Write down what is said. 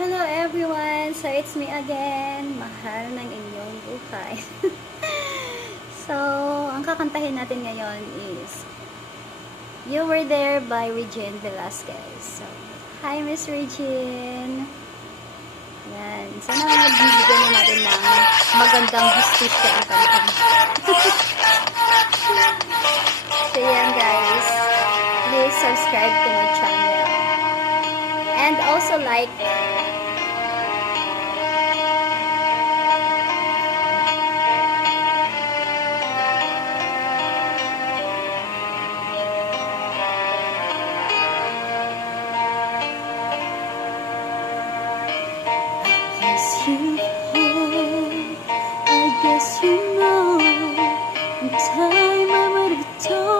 Hello everyone! So it's me again, mahal ng inyong buhay. So, ang kakantahin natin ngayon is You Were There by Regine Velasquez. So, hi Miss Regine! Yan. Sana magbibigyan na natin ng magandang hustisya ang kanta. So yan guys, please subscribe to my channel. And also like I guess you know in time I might have told